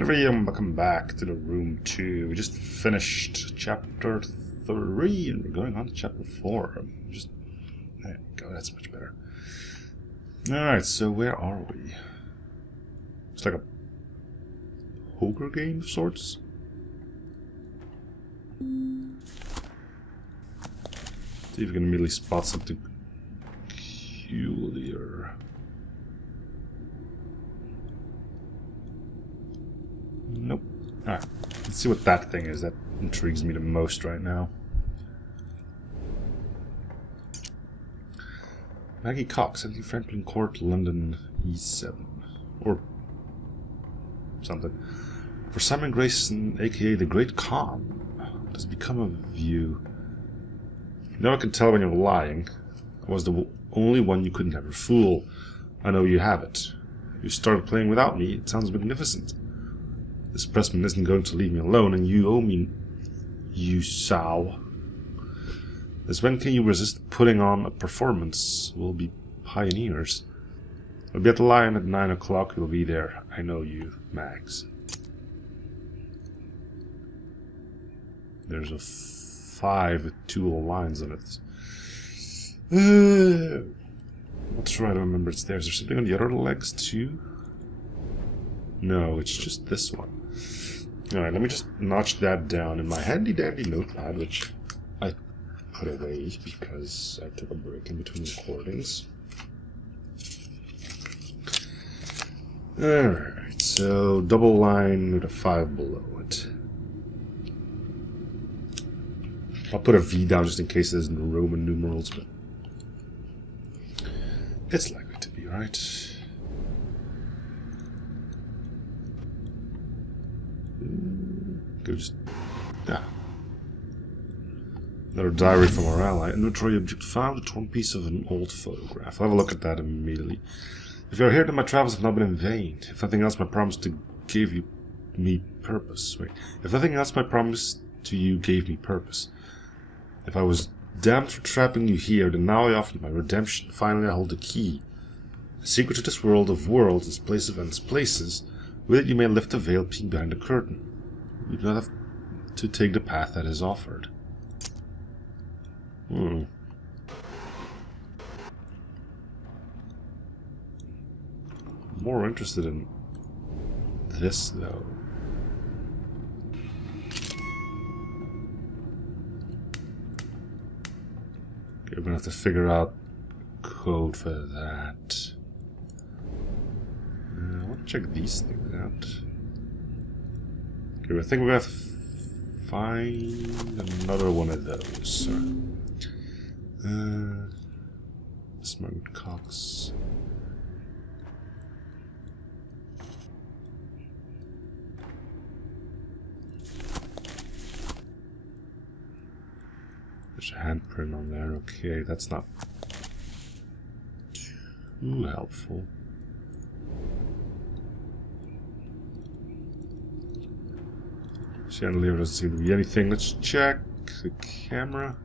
Welcome back to the room 2. We just finished chapter 3 and we're going on to chapter 4. There we go, that's much better. Alright, so where are we? It's like a poker game of sorts. See if we can immediately spot something peculiar. Nope. Alright, let's see what that thing is. That intrigues me the most right now. Maggie Cox, 70 Franklin Court, London, E7. Or something. For Simon Grayson, aka the Great Khan, what has become of you? Now I can tell when you're lying. I was the only one you couldn't ever fool. I know you have it. You started playing without me. It sounds magnificent. This pressman isn't going to leave me alone, and you owe me, you sow. As when can you resist putting on a performance? We'll be pioneers. We'll be at the Lion at 9 o'clock. You'll be there. I know you, Mags. There's a 5 with 2 little lines on it. Let's try to remember it's there. Is there something on the other legs too? No, it's just this one. Alright, let me just notch that down in my handy dandy notepad, which I put away because I took a break in between recordings. Alright, so double line with a 5 below it. I'll put a V down just in case there's no Roman numerals, but it's likely to be, right? Go just... yeah. Another diary from our ally. Inventory object found, a torn piece of an old photograph. I'll have a look at that immediately. If you're here, then my travels have not been in vain. If nothing else, my promise to give you me purpose. Wait. If nothing else, my promise to you gave me purpose. If I was damned for trapping you here, then now I offer you my redemption. Finally, I hold the key. The secret to this world of worlds, this place of endless places. With it, you may lift the veil, peek behind the curtain. You do not have to take the path that is offered. More interested in this, though. Okay, we're gonna have to figure out code for that. I want to check these things out. Okay, I think we're gonna have to find another one of those. Smart Cox. There's a handprint on there. Okay, that's not too helpful. Chandelier doesn't seem to be anything. Let's check the camera.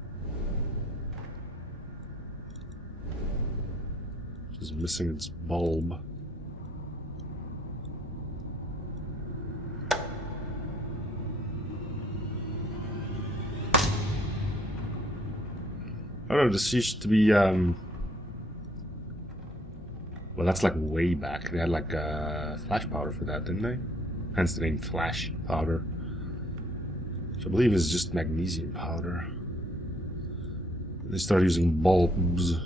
Just missing its bulb. I don't know, this used to be, well, that's like way back. They had like flash powder for that, didn't they? Hence the name flash powder. Which I believe is just magnesium powder. They started using bulbs.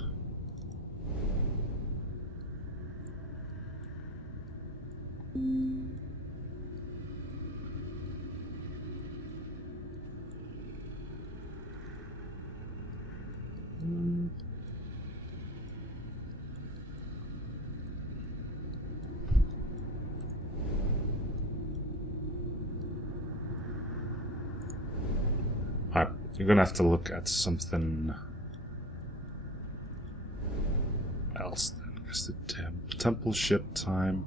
Alright, you're gonna have to look at something else then. I guess the temple ship time,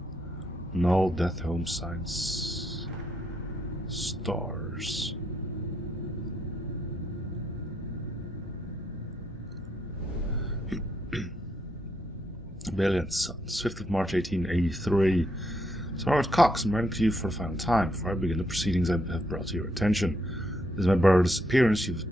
null, death, home signs, stars. Valiant Sons, 5th of March 1883. So, Robert Cox, I'm writing to you for the final time before I begin the proceedings I have brought to your attention. This is my brother's disappearance. You've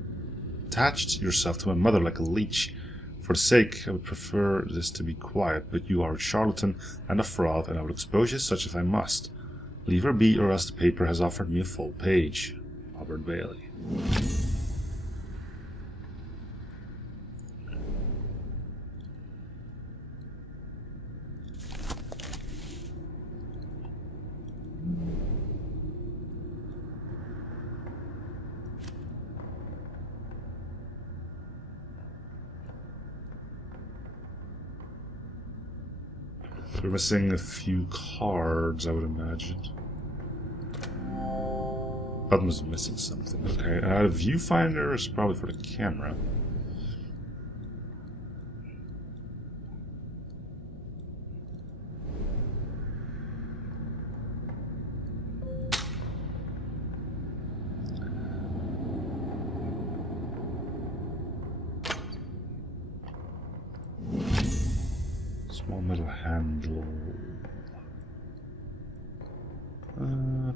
attached yourself to my mother like a leech. For the sake, I would prefer this to be quiet, but you are a charlatan and a fraud, and I will expose you as such if I must. Leave her be, or else the paper has offered me a full page. Robert Bailey. We're missing a few cards, I would imagine. Button was missing something. Okay, a viewfinder is probably for the camera. Small metal handle.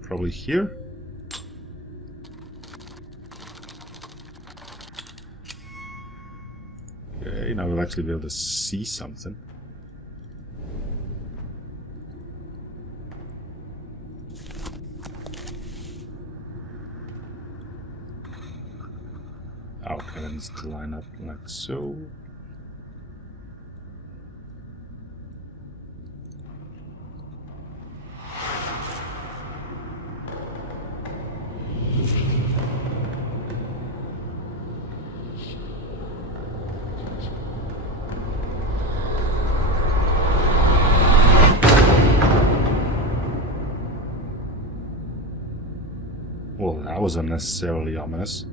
Probably here. Okay, now we'll actually be able to see something. Okay, that needs to line up like so. Well, that was unnecessarily ominous.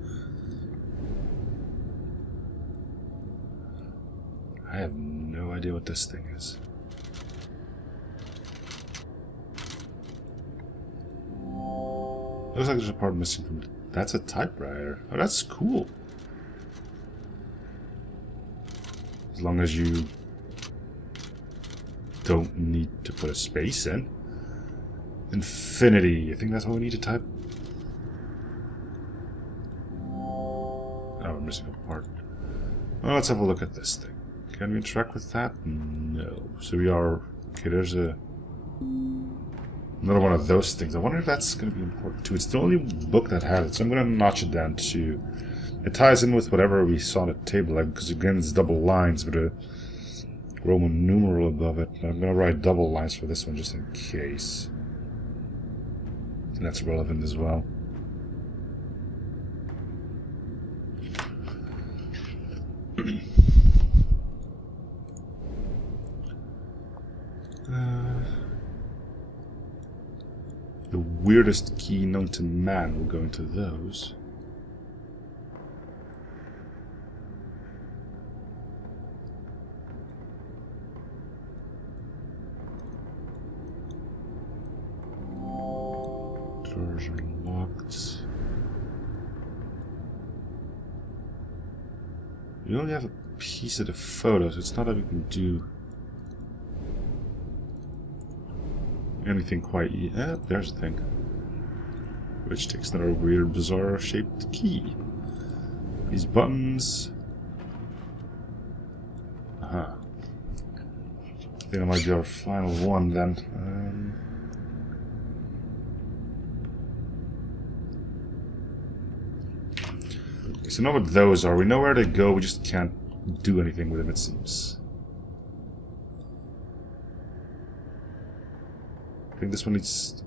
I have no idea what this thing is. Looks like there's a part missing from... That's a typewriter. Oh, that's cool. As long as you don't need to put a space in. Infinity. I think that's what we need to type. Oh, we're missing a part. Well, let's have a look at this thing. Can we interact with that? No. So we are... Okay, there's a... Another one of those things. I wonder if that's going to be important too. It's the only book that has it, so I'm going to notch it down to... It ties in with whatever we saw on the table, like, because again it's double lines with a Roman numeral above it. I'm going to write double lines for this one just in case. And that's relevant as well. The weirdest key known to man will go into those. Doors are locked. We only have a piece of the photo, so it's not that we can do anything quite yet. Yeah, there's the thing. Which takes another weird, bizarre shaped key. These buttons. Aha. I think that might be our final one then. Okay, so know what those are. We know where they go, we just can't do anything with them, it seems. I think this one needs to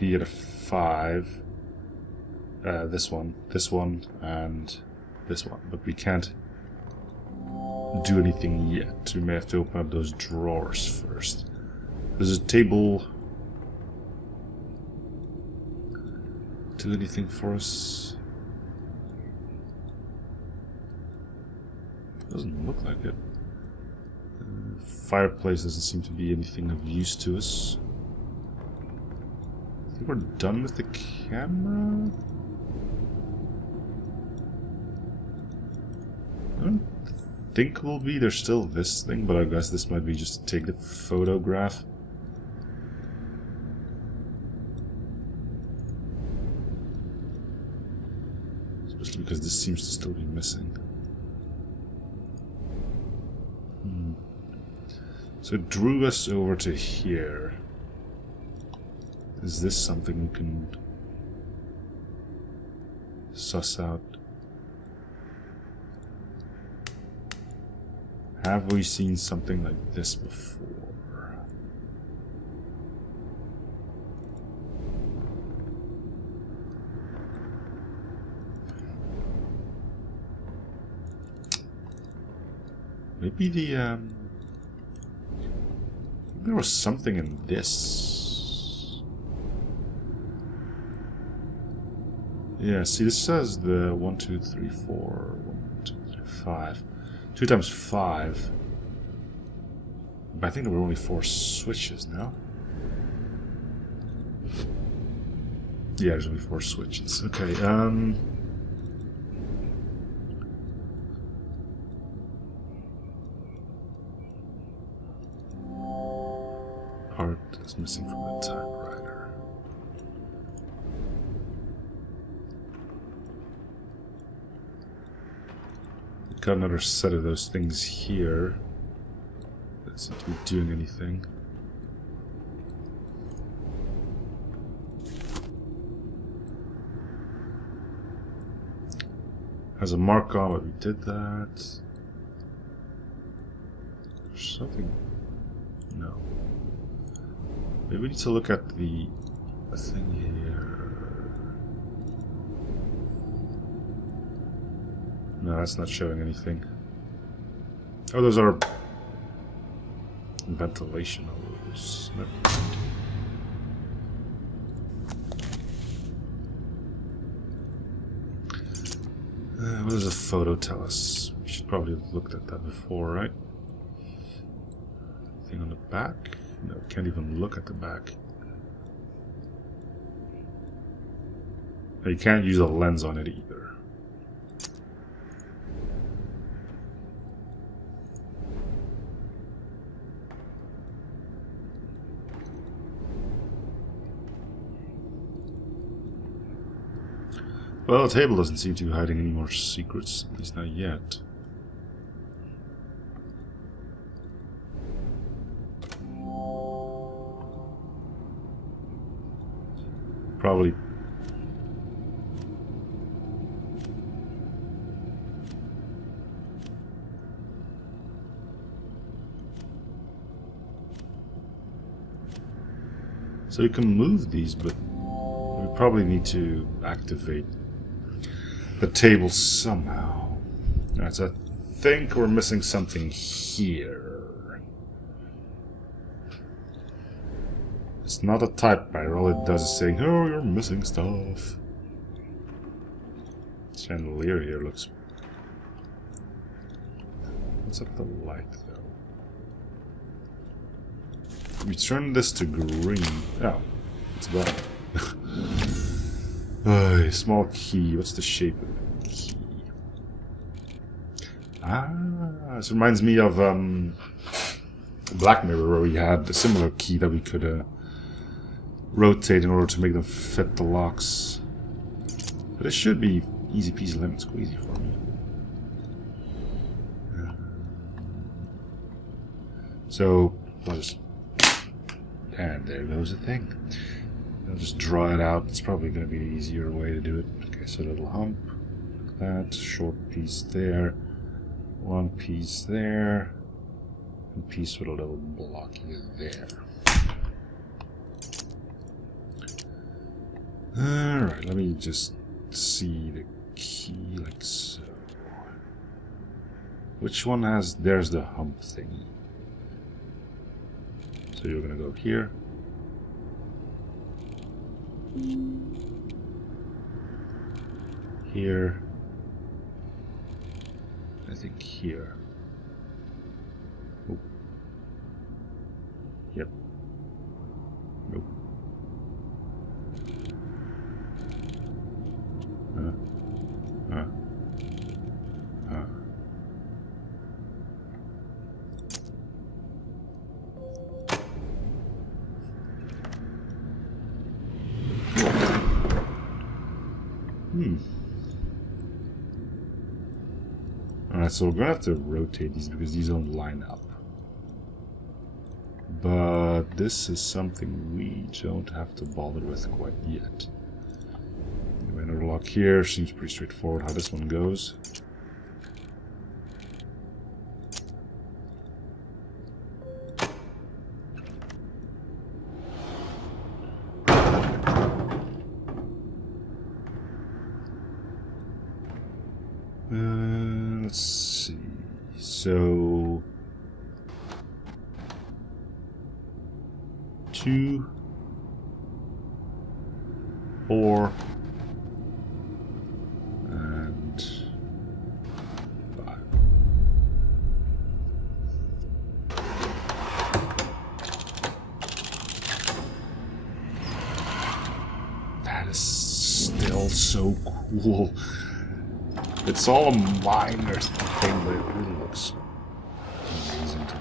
be at a 5. This one, and this one. But we can't do anything yet. We may have to open up those drawers first. There's a table. Do anything for us? Doesn't look like it. Fireplace doesn't seem to be anything of use to us. I think we're done with the camera. I don't think we'll be. There's still this thing, but I guess this might be just to take the photograph. Especially because this seems to still be missing. So it drew us over to here. Is this something we can suss out? Have we seen something like this before? Maybe the there was something in this. Yeah, see, this says the 1, 2, 3, 4, 1, 2, 3, 5. 2 times 5. But I think there were only 4 switches now. Yeah, there's only 4 switches. Okay, part is missing from the typewriter. Got another set of those things here. That seem to be doing anything. Has a mark on it. We did that. There's something. No. Maybe we need to look at the thing here. No, that's not showing anything. Oh, those are ventilation holes. Never mind. What does the photo tell us? We should probably have looked at that before, right? Anything on the back? No, can't even look at the back. You can't use a lens on it either. Well, the table doesn't seem to be hiding any more secrets, at least not yet. Probably. So you can move these, but we probably need to activate the table somehow. Alright, so I think we're missing something here. It's not a typewriter, all it does is saying, oh, you're missing stuff. Chandelier here looks... What's up with the light, though? We turn this to green. Oh, it's gone. Small key. What's the shape of the key? Ah, this reminds me of Black Mirror, where we had a similar key that we could rotate in order to make them fit the locks. But it should be easy peasy lemon squeezy for me. So I'll just, and there goes the thing. I'll just draw it out. It's probably going to be an easier way to do it. Okay, so a little hump, like that, short piece there, one piece there, and piece with a little blocky there. Alright, let me just see the key like so. Which one has... There's the hump thingy. So you're gonna go here. Here. I think here. Oh. Yep. Nope. Alright, so we're gonna have to rotate these because these don't line up. But this is something we don't have to bother with quite yet. Anyway, another lock here. Seems pretty straightforward how this one goes. Let's see. So 2, 4, and 5. That is still so cool. It's all a minor thing, but it really looks amazing to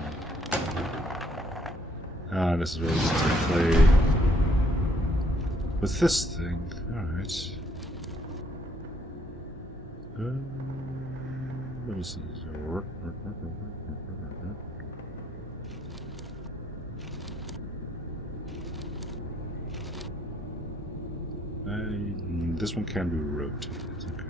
me. This is really easy to play with this thing. Alright. Let me see. This one can be rotated. Okay.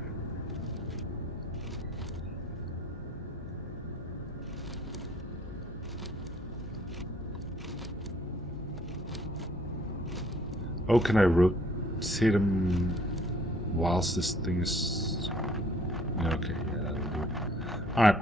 Oh, can I rotate him whilst this thing is... Okay, yeah, that'll do it. Alright.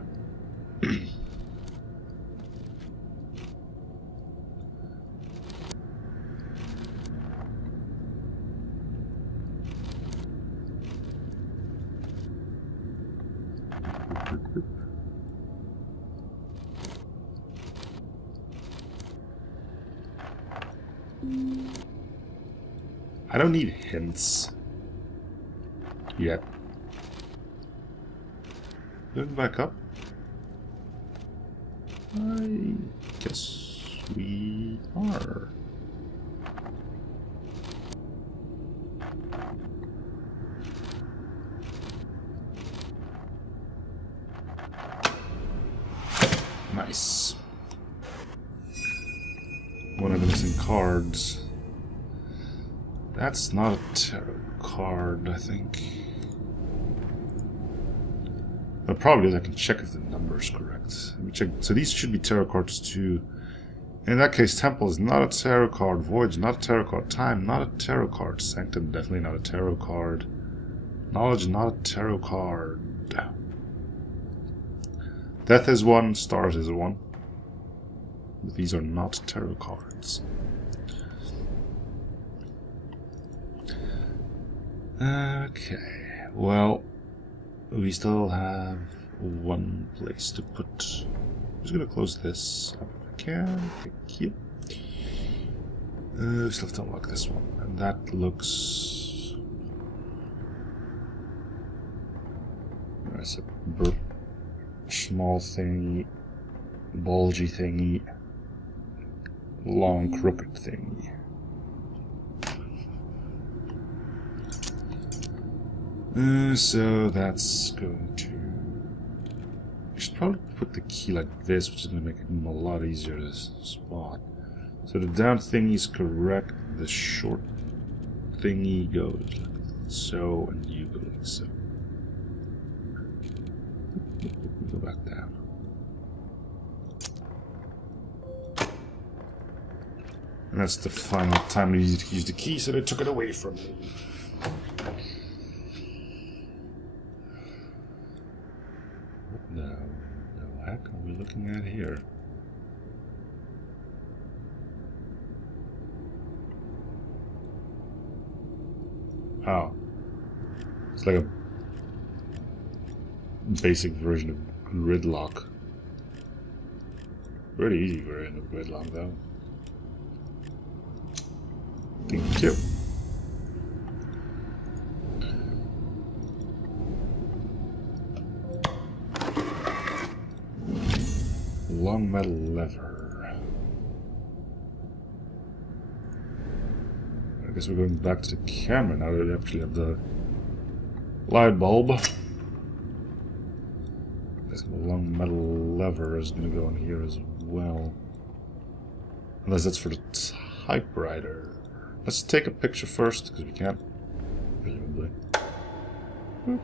I don't need hints yet. Going back up? I guess we are. Nice. One of the missing cards. That's not a tarot card, I think. The problem is I can check if the number is correct. Let me check. So these should be tarot cards too. In that case, Temple is not a tarot card. Voyage, not a tarot card. Time, not a tarot card. Sanctum, definitely not a tarot card. Knowledge, not a tarot card. Death is one. Stars is one. But these are not tarot cards. Okay, well, we still have one place to put. I'm just gonna close this up if I can. Thank you. We still have to unlock this one, and that looks. That's a small thingy, bulgy thingy, long crooked thingy. So that's going to... I should probably put the key like this, which is going to make it a lot easier to spot. So the down thingy is correct, the short thingy goes like so, and you go like so. Go back down. And that's the final time I needed to use the key, so they took it away from me. What the heck are we looking at here? Oh. It's like a basic version of gridlock. Pretty easy version of gridlock, though. Thank you. Long metal lever. I guess we're going back to the camera now that we actually have the light bulb. This guessing the long metal lever is going to go on here as well. Unless that's for the typewriter. Let's take a picture first, because we can't, presumably. Boop.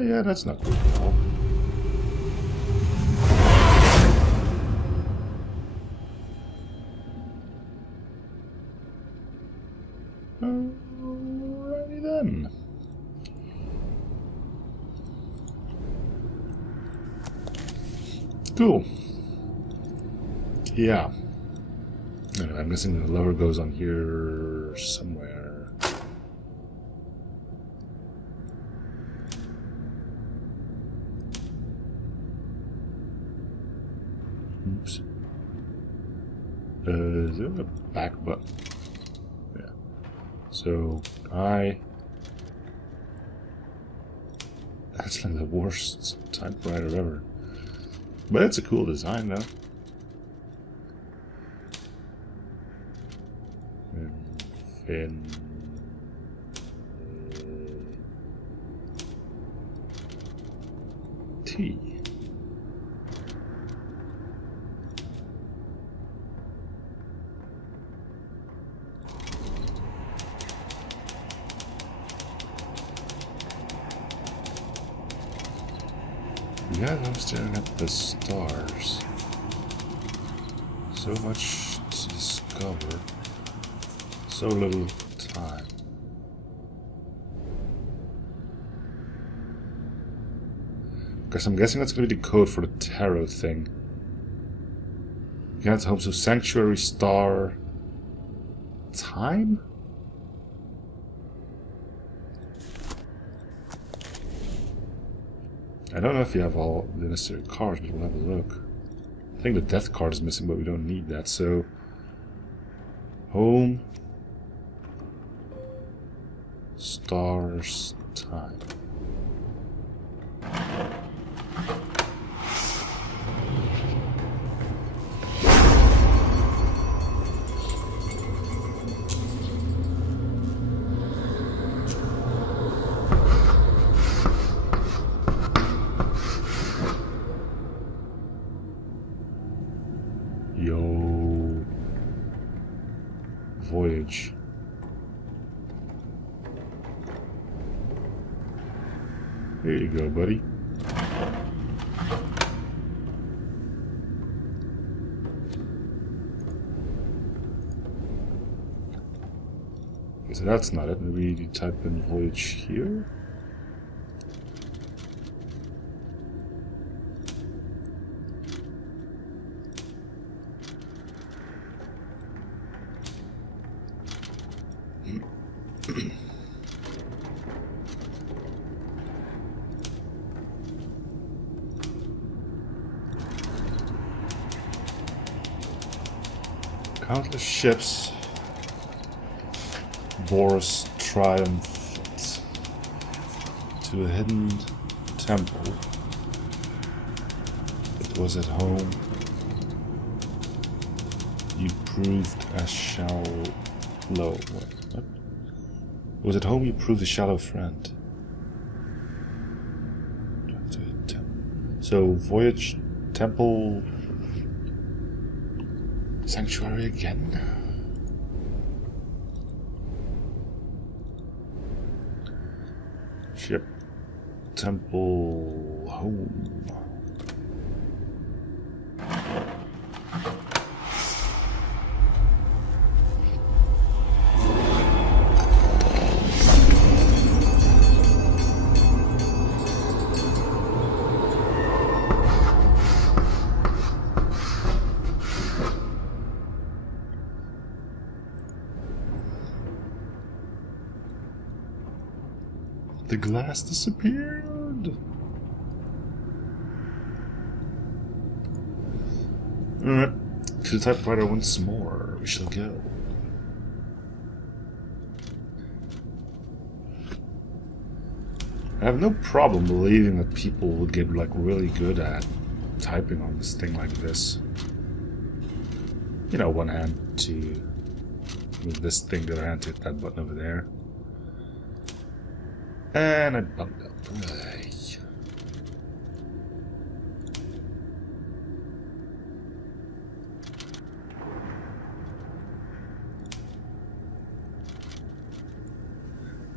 Yeah, that's not cool at all. Alrighty then. Cool. Yeah. Anyway, I'm guessing the lever goes on here somewhere. Oops. Is there a back button? Yeah. So, that's like the worst typewriter ever. But it's a cool design, though. And T. Yeah, I'm staring at the stars. So much to discover. So little time. Guess I'm guessing that's going to be the code for the tarot thing. Again, it's home, so sanctuary, star, time? I don't know if you have all the necessary cards, but we'll have a look. I think the death card is missing, but we don't need that, so... Home... Stars... Time. Yo. Voyage. Here you go, buddy. Okay, so that's not it. Maybe you type in voyage here. Countless ships bore us triumphant to a hidden temple. It was at home. You proved a shallow... What? It was at home you proved a shallow friend. So, voyage, temple... Sanctuary again? Ship, temple, home. The glass disappeared. Alright, to the typewriter once more. We shall go. I have no problem believing that people will get like really good at typing on this thing like this. you know, one hand to move this thing, the other hand to hit that button over there. And I bumped up.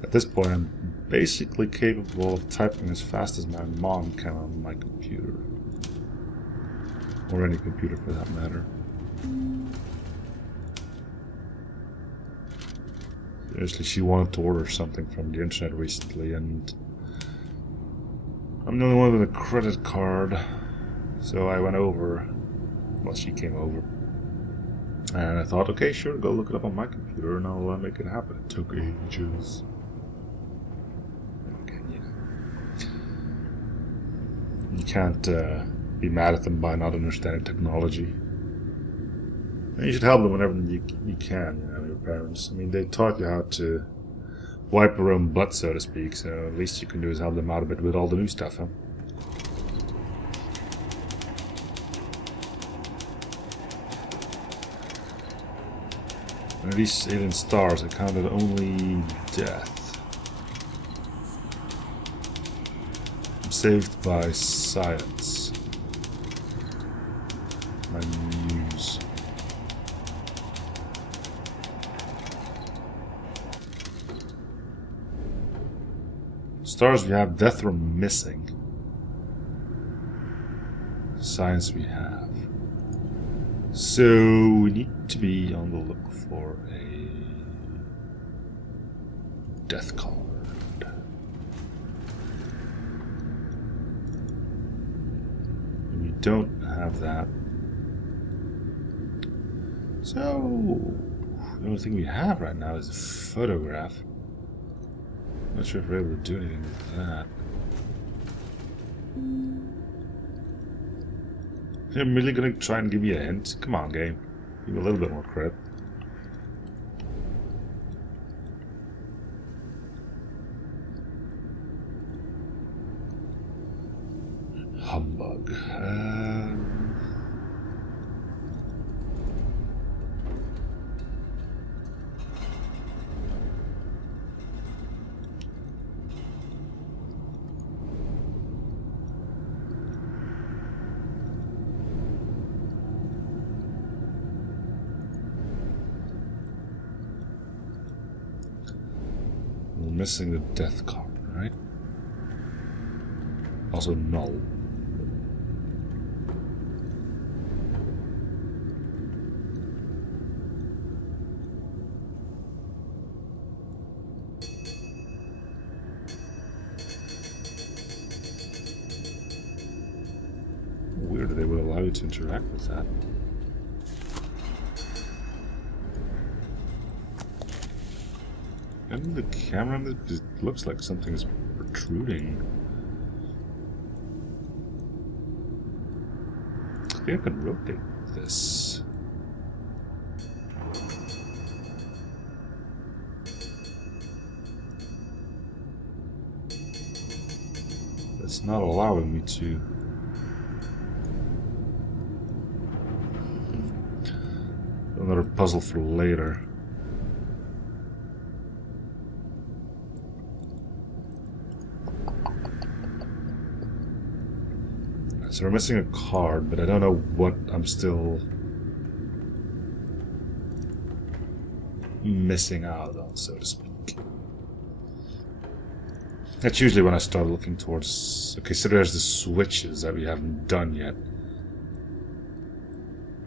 At this point, I'm basically capable of typing as fast as my mom can on my computer. Or any computer for that matter. Seriously, she wanted to order something from the internet recently, and I'm the only one with a credit card. So I went over. Well, she came over. And I thought, okay, sure, go look it up on my computer and I'll make it happen. It took ages. You can't be mad at them by not understanding technology. And you should help them whenever you can, you know, your parents. I mean, they taught you how to wipe your own butt, so to speak, so at least you can do is help them out a bit with all the new stuff, huh? And these alien stars, I counted only death. Saved by science. My muse. Stars we have, death we're missing. Science we have. So we need to be on the look for a death card. Don't have that. So the only thing we have right now is a photograph. Not sure if we're able to do anything with that. I'm really gonna try and give you a hint. Come on, game. Give me a little bit more credit. Humbug. We're missing the death card, right? Also null. Weird that they would allow you to interact with that. And the camera, it looks like something is protruding. I think I can rotate this. It's not allowing me to. Another puzzle for later. So we're missing a card, but I don't know what I'm still missing out on, so to speak. That's usually when I start looking towards... Okay, so there's the switches that we haven't done yet.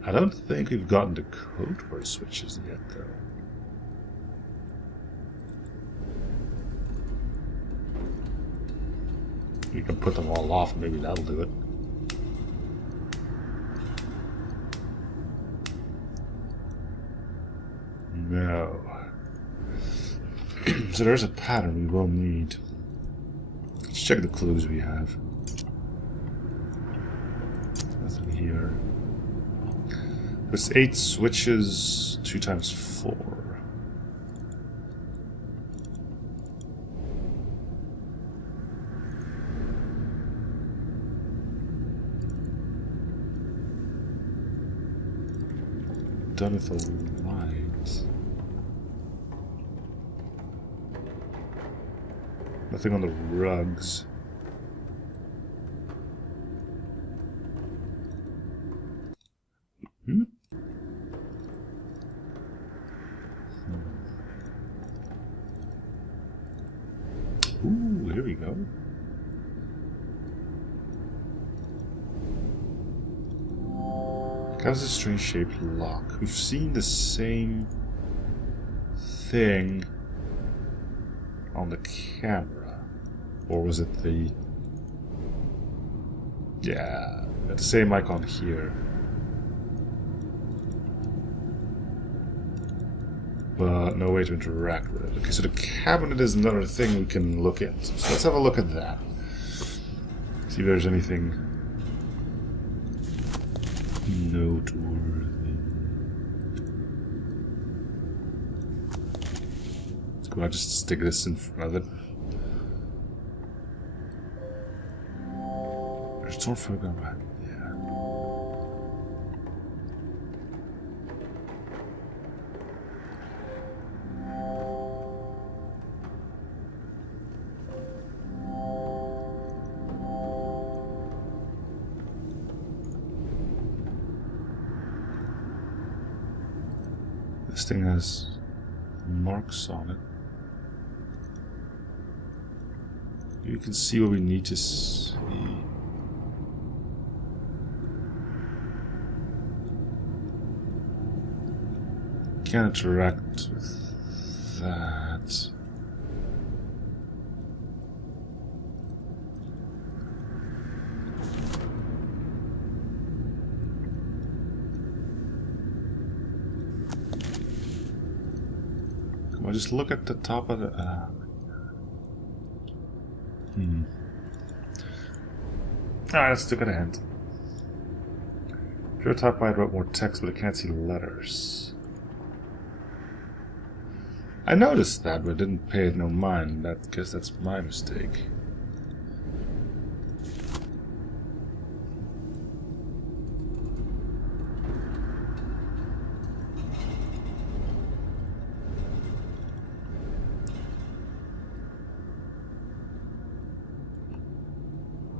I don't think we've gotten the code for the switches yet, though. You can put them all off, and maybe that'll do it. No. So there's a pattern we will need. Let's check the clues we have. Nothing here. There's 8 switches, 2 times 4. done with the light? Nothing on the rugs. Hmm? Ooh, here we go. That was a strange shaped lock. We've seen the same thing on the camera. Or was it the... Yeah, the same icon here. But no way to interact with it. Okay, so the cabinet is another thing we can look at. So let's have a look at that. See if there's anything noteworthy. Could I just stick this in front of it? There's a torn photograph behind it. This thing has marks on it. You can see what we need to see. Can't interact with that. Come on, just look at the top of the... Alright, let's look at a hint. Pure typewriter wrote more text, but I can't see letters. I noticed that, but didn't pay it no mind. I guess that's my mistake.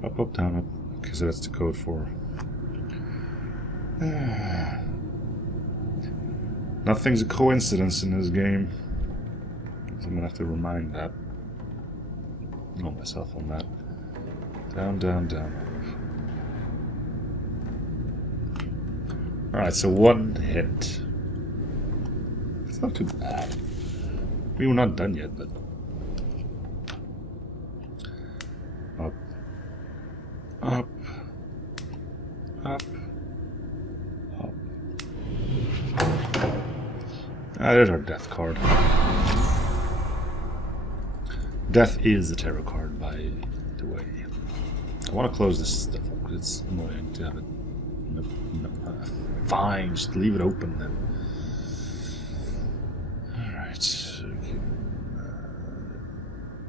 Up, up, down, up. Okay, so that's the code for... Nothing's a coincidence in this game. I'm gonna have to remind that. Know myself on that. Down, down, down. Alright, so one hit. It's not too bad. I mean, we're not done yet, but... Up. Up. Up. Up. Ah, there's our death card. Death is a tarot card, by the way. I want to close this stuff up because it's annoying to have it. Fine, just leave it open then. Alright. Okay.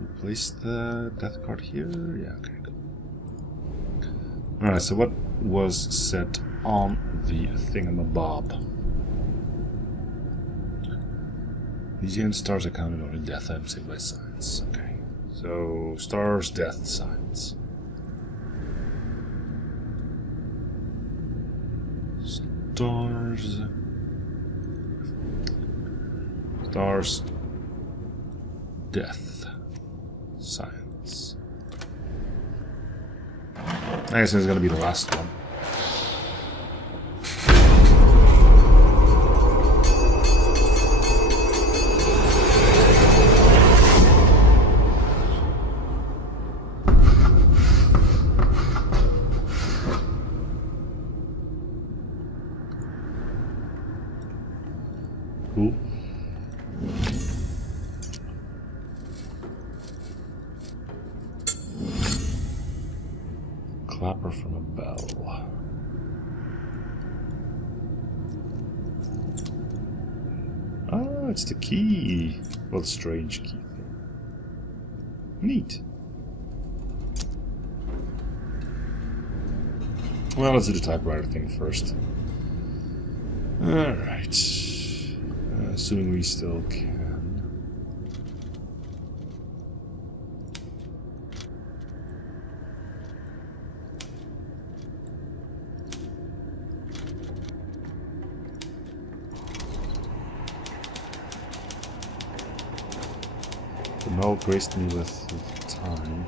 Replace the death card here? Yeah, okay, good. Alright, so what was set on the thingamabob? These end stars are counted only death items saved by science. Okay. So, stars, death, science. Stars. Stars. Death. Science. I guess it's gonna be the last one. Cool. Clapper from a bell. Ah, it's the key. What a strange key thing. Neat. Well, let's do the typewriter thing first. Alright. Assuming we still can. The null graced me with time.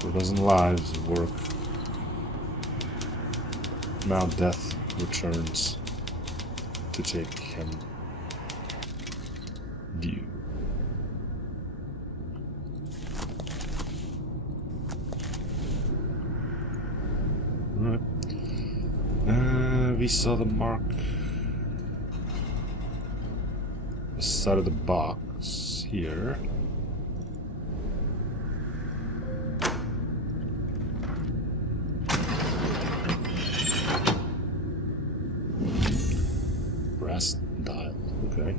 For a dozen lives of work. Now death returns to take him. View. Alright. We saw the mark. The side of the box here. Dial, okay.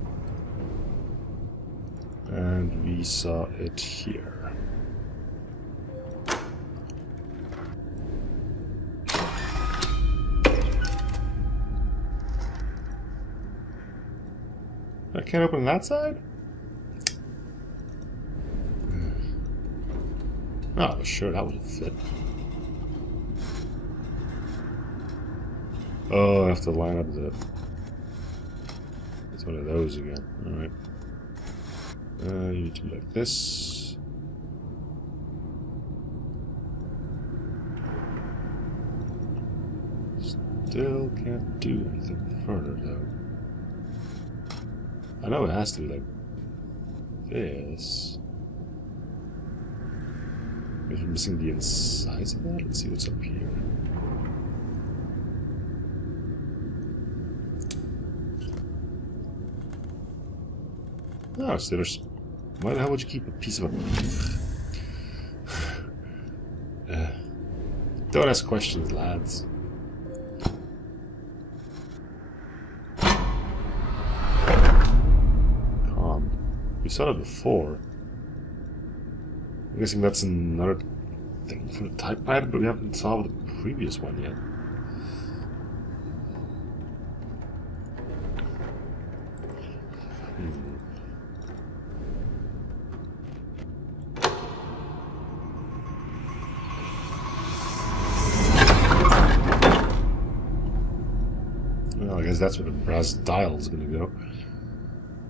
And we saw it here. I can't open that side? Oh, sure, that would fit. Oh, I have to line up the... One of those again. Alright. You need to do like this. Still can't do anything further though. I know it has to be like this. Maybe I'm missing the insides of that. Let's see what's up here. Oh, so there's... Why the hell would you keep a piece of a... Don't ask questions, lads. Calm. We saw it before. I'm guessing that's another thing for the typewriter, but we haven't solved the previous one yet. Well, I guess that's where the brass dial is going to go.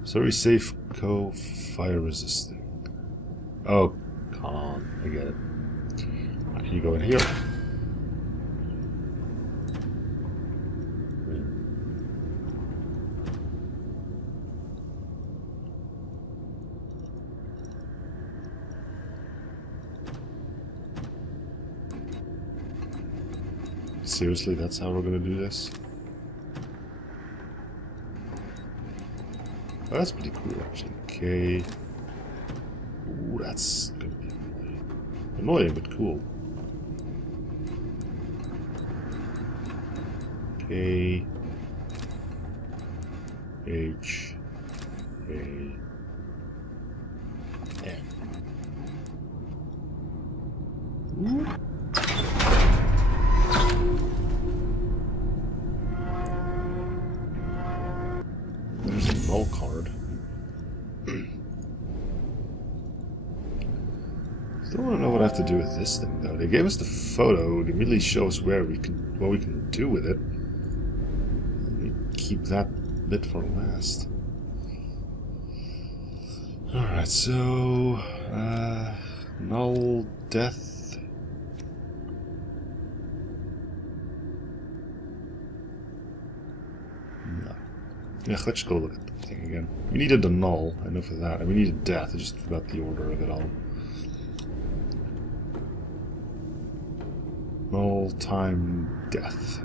So we safe fire resisting. Oh, calm. I get it. Right, you go in here. Seriously, that's how we're going to do this? Oh, that's pretty cool, actually. Okay. Ooh, that's gonna be annoying, but cool. K H A N. Ooh. There's a null card. Still don't know what I have to do with this thing though. They gave us the photo to really show us what we can do with it. Let me keep that bit for last. Alright, so null death. No. Yeah, let's go look at the thing again. We needed the null, I know for that. And we needed death, I just forgot the order of it all. Null time death.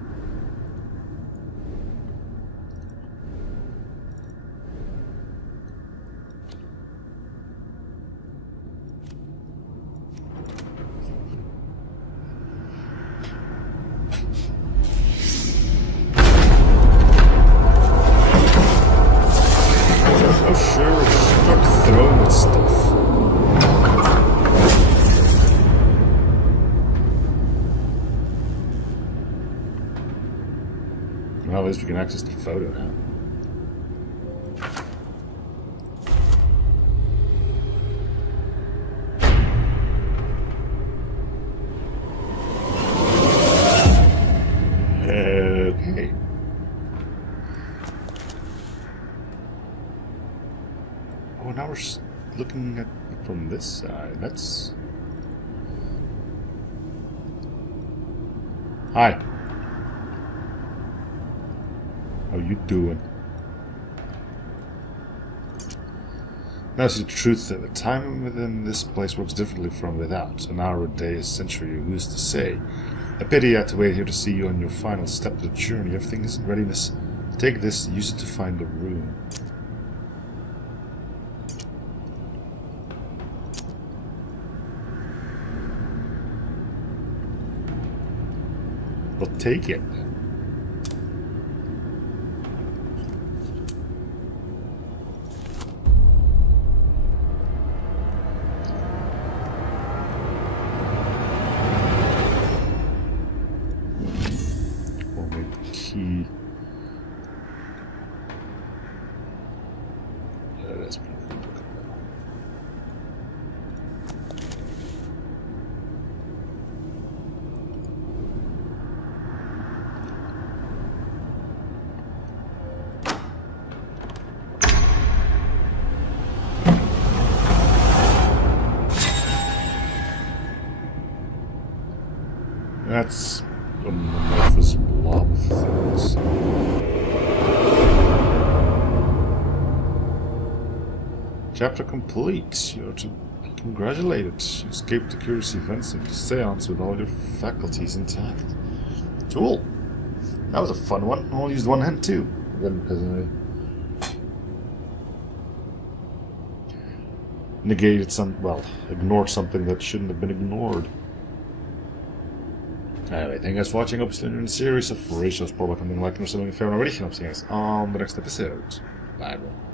Oh sure, start throwing at stuff. least we can access the photo now. Okay. Oh, now we're looking at it from this side. That's... Hi. How you doing? Now see the truth that the time within this place works differently from without. An hour, a day, a century, who's to say? A pity you had to wait here to see you on your final step of the journey. Everything is in readiness. Take this, use it to find the room. Well, take it. Or maybe the key. Yeah, that's pretty cool. That's amorphous blob of things. Chapter complete. You're to be congratulated. You escaped the curious events of the seance with all your faculties intact. Cool. That was a fun one. I only used one hand too. Again, because I negated ignored something that shouldn't have been ignored. Anyway, thank you guys for watching. I hope you're in a series of ratios, probably something like or something if you haven't already. And I'll see you guys on the next episode. Bye, everyone.